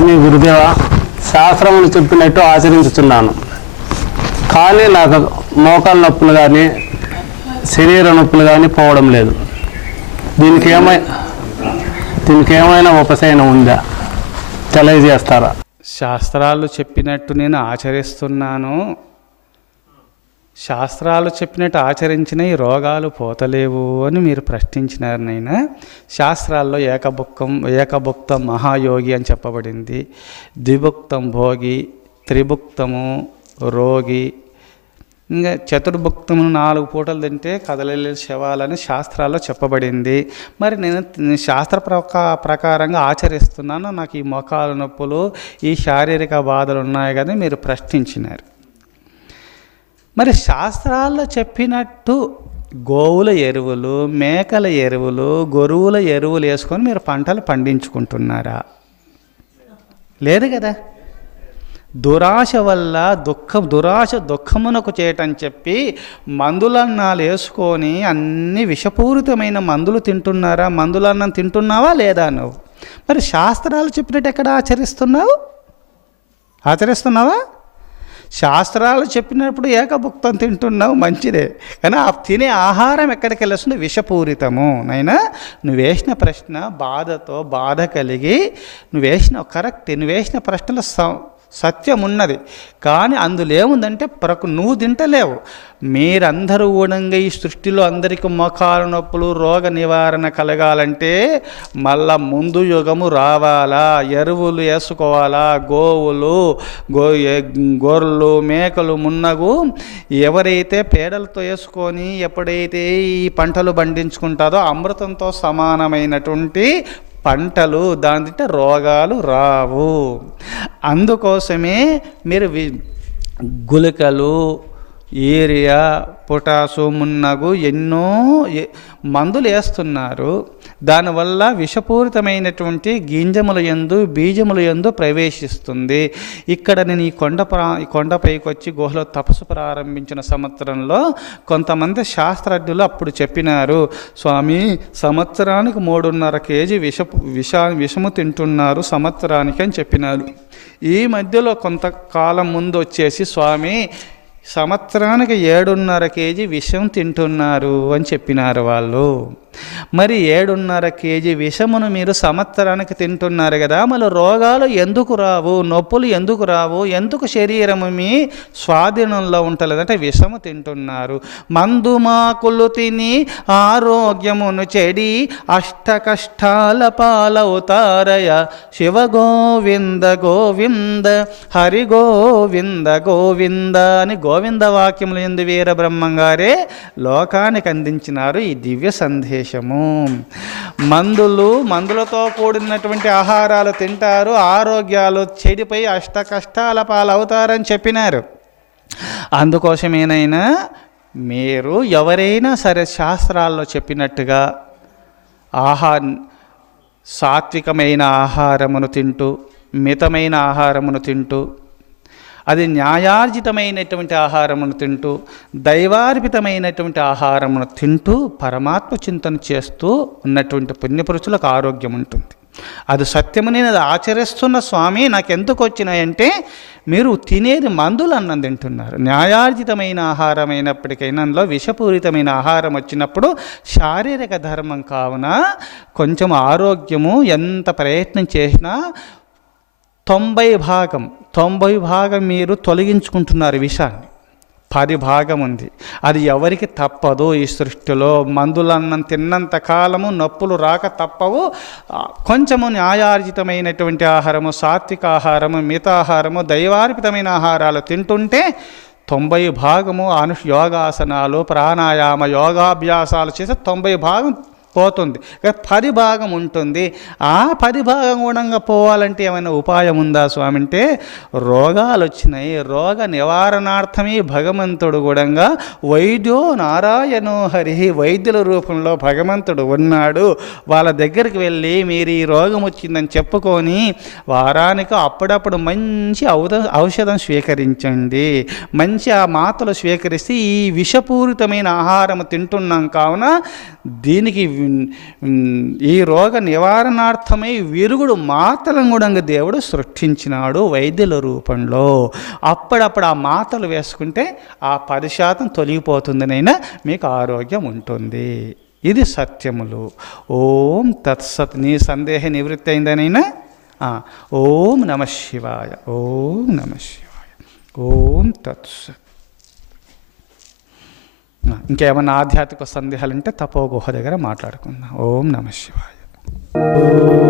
స్వామి గురుదేవ శాస్త్రములు చెప్పినట్టు ఆచరించుతున్నాను కానీ నాకు మోకాల నొప్పులు కానీ శరీర నొప్పులు కానీ పోవడం లేదు. దీనికి ఏమై దీనికి ఏమైనా ఉపశమనం ఉందా? తెలియజేస్తారా? శాస్త్రాలు చెప్పినట్టు నేను ఆచరిస్తున్నాను. శాస్త్రాలు చెప్పినట్టు ఆచరించిన ఈ రోగాలు పోతలేవు అని మీరు ప్రశ్నించినారు నైనా? శాస్త్రాల్లో ఏకభుక్తం ఏకభుక్తం మహాయోగి అని చెప్పబడింది. ద్విభుక్తం భోగి త్రిభుక్తము రోగి ఇంకా చతుర్భుక్తము నాలుగు పూటలు తింటే కదలలే శవాలని శాస్త్రాల్లో చెప్పబడింది. మరి నేను శాస్త్ర ప్రకా ప్రకారంగా ఆచరిస్తున్నాను. నాకు ఈ మొఖాల నొప్పులు ఈ శారీరక బాధలు ఉన్నాయి కదా మీరు ప్రశ్నించినారు. మరి శాస్త్రాల్లో చెప్పినట్టు గోవుల ఎరువులు మేకల ఎరువులు గొరువుల ఎరువులు వేసుకొని మీరు పంటలు పండించుకుంటున్నారా? లేదు కదా. దురాశ వల్ల దుఃఖం దురాశ దుఃఖమునకు చేయటని చెప్పి మందులన్నాలు వేసుకొని అన్ని విషపూరితమైన మందులు తింటున్నారా? మందులన్నం తింటున్నావా లేదా నువ్వు? మరి శాస్త్రాలు చెప్పినట్టు ఎక్కడ ఆచరిస్తున్నావు? ఆచరిస్తున్నావా? శాస్త్రాలు చెప్పినప్పుడు ఏకభుక్తం తింటున్నావు మంచిదే. కానీ ఆ తినే ఆహారం ఎక్కడికి వెళ్ళొస్తుంది? విషపూరితము. నైనా? నువ్వు వేసిన ప్రశ్న బాధతో బాధ కలిగి నువ్వు వేసిన కరెక్ట్ నువ్వు వేసిన ప్రశ్నల సత్యం ఉన్నది కానీ అందులో ఏముందంటే ప్రకు నువ్వు తింటలేవు. మీరందరూ ఊడంగా ఈ సృష్టిలో అందరికీ మొఖాల నొప్పులు రోగ నివారణ కలగాలంటే మళ్ళా ముందు యుగము రావాలా? ఎరువులు వేసుకోవాలా? గోవులు గో గొర్రెలు మేకలు మున్నగు ఎవరైతే పేడలతో వేసుకొని ఎప్పుడైతే ఈ పంటలు పండించుకుంటారో అమృతంతో సమానమైనటువంటి పంటలు దాని తింటే రోగాలు రావు. అందుకోసమే మీరు వి గుళికలు ఏరియా పొటాసు మున్నగు ఎన్నో మందులు వేస్తున్నారు దానివల్ల విషపూరితమైనటువంటి గింజముల యందు బీజముల యందు ప్రవేశిస్తుంది. ఇక్కడ నేను ఈ కొండ ప్రా ఈ కొండపైకి వచ్చి గుహలో తపస్సు ప్రారంభించిన సంవత్సరంలో కొంతమంది శాస్త్రజ్ఞులు అప్పుడు చెప్పినారు స్వామి సంవత్సరానికి మూడున్నర కేజీ విషపు విష విషము తింటున్నారు సంవత్సరానికి అని చెప్పినారు. ఈ మధ్యలో కొంతకాలం ముందు వచ్చేసి స్వామి సంవత్సరానికి ఏడున్నర కేజీ విషం తింటున్నారు అని చెప్పినారు వాళ్ళు. మరి ఏడున్నర కేజీ విషమును మీరు సంవత్సరానికి తింటున్నారు కదా మళ్ళీ రోగాలు ఎందుకు రావు నొప్పులు ఎందుకు రావు ఎందుకు శరీరము మీ స్వాధీనంలో ఉంటలేదు అంటే విషము తింటున్నారు. మందు మాకులు తిని ఆరోగ్యమును చెడి అష్ట కష్టాల పాలవుతారయ. శివ గోవింద గోవింద హరి గోవింద గోవింద అని గోవింద వాక్యములు ఎందు వీర గారే లోకానికి అందించినారు ఈ దివ్య సందేశం. విశేషము. మందులు మందులతో కూడినటువంటి ఆహారాలు తింటారు ఆరోగ్యాలు చెడిపోయి అష్ట కష్టాల పాలవుతారని చెప్పినారు. అందుకోసమేనైనా మీరు ఎవరైనా సరే శాస్త్రాల్లో చెప్పినట్టుగా ఆహా సాత్వికమైన ఆహారమును తింటూ మితమైన ఆహారమును తింటూ అది న్యాయార్జితమైనటువంటి ఆహారమును తింటూ దైవార్పితమైనటువంటి ఆహారమును తింటూ పరమాత్మ చింతన చేస్తూ ఉన్నటువంటి పుణ్యపురుషులకు ఆరోగ్యం ఉంటుంది. అది సత్యము నేను అది ఆచరిస్తున్న స్వామి నాకెందుకు వచ్చినాయంటే మీరు తినేది మందులు అన్నం తింటున్నారు. న్యాయార్జితమైన ఆహారం అయినప్పటికైనా అందులో విషపూరితమైన ఆహారం వచ్చినప్పుడు శారీరక ధర్మం కావున కొంచెం ఆరోగ్యము ఎంత ప్రయత్నం చేసినా తొంభై భాగం తొంభై భాగం మీరు తొలగించుకుంటున్నారు విషాన్ని పది భాగం ఉంది. అది ఎవరికి తప్పదు ఈ సృష్టిలో. మందులన్నం తిన్నంత కాలము నొప్పులు రాక తప్పవు. కొంచెము న్యాయార్జితమైనటువంటి ఆహారము సాత్విక ఆహారము మితాహారము దైవార్పితమైన ఆహారాలు తింటుంటే తొంభై భాగము అను యోగాసనాలు ప్రాణాయామ యోగాభ్యాసాలు చేసే తొంభై భాగం పోతుంది. పరిభాగం ఉంటుంది. ఆ పరిభాగం గుణంగా పోవాలంటే ఏమైనా ఉపాయం ఉందా స్వామి అంటే రోగాలు వచ్చినాయి. రోగ నివారణార్థమే భగవంతుడు గుణంగా వైద్యో నారాయణో హరి వైద్యుల రూపంలో భగవంతుడు ఉన్నాడు. వాళ్ళ దగ్గరికి వెళ్ళి మీరు ఈ రోగం వచ్చిందని చెప్పుకొని వారానికి అప్పుడప్పుడు మంచి ఔద ఔషధం స్వీకరించండి. మంచి ఆ మాతలు స్వీకరిస్తే ఈ విషపూరితమైన ఆహారం తింటున్నాం కావున దీనికి ఈ రోగ నివారణార్థమై విరుగుడు మాతలను కూడా దేవుడు సృష్టించినాడు వైద్యుల రూపంలో. అప్పుడప్పుడు ఆ మాతలు వేసుకుంటే ఆ పది శాతం తొలగిపోతుందనైనా మీకు ఆరోగ్యం ఉంటుంది. ఇది సత్యములు. ఓం తత్సత్ నీ సందేహ నివృత్తి అయిందనైనా? ఓం నమ శివాయ. ఓం నమ శివాయ. ఓం తత్సత్. ఇంకేమైనా ఆధ్యాత్మిక సందేహాలు ఉంటే తపో గుహ దగ్గర మాట్లాడుకుందాం. ఓం నమ శివాయ.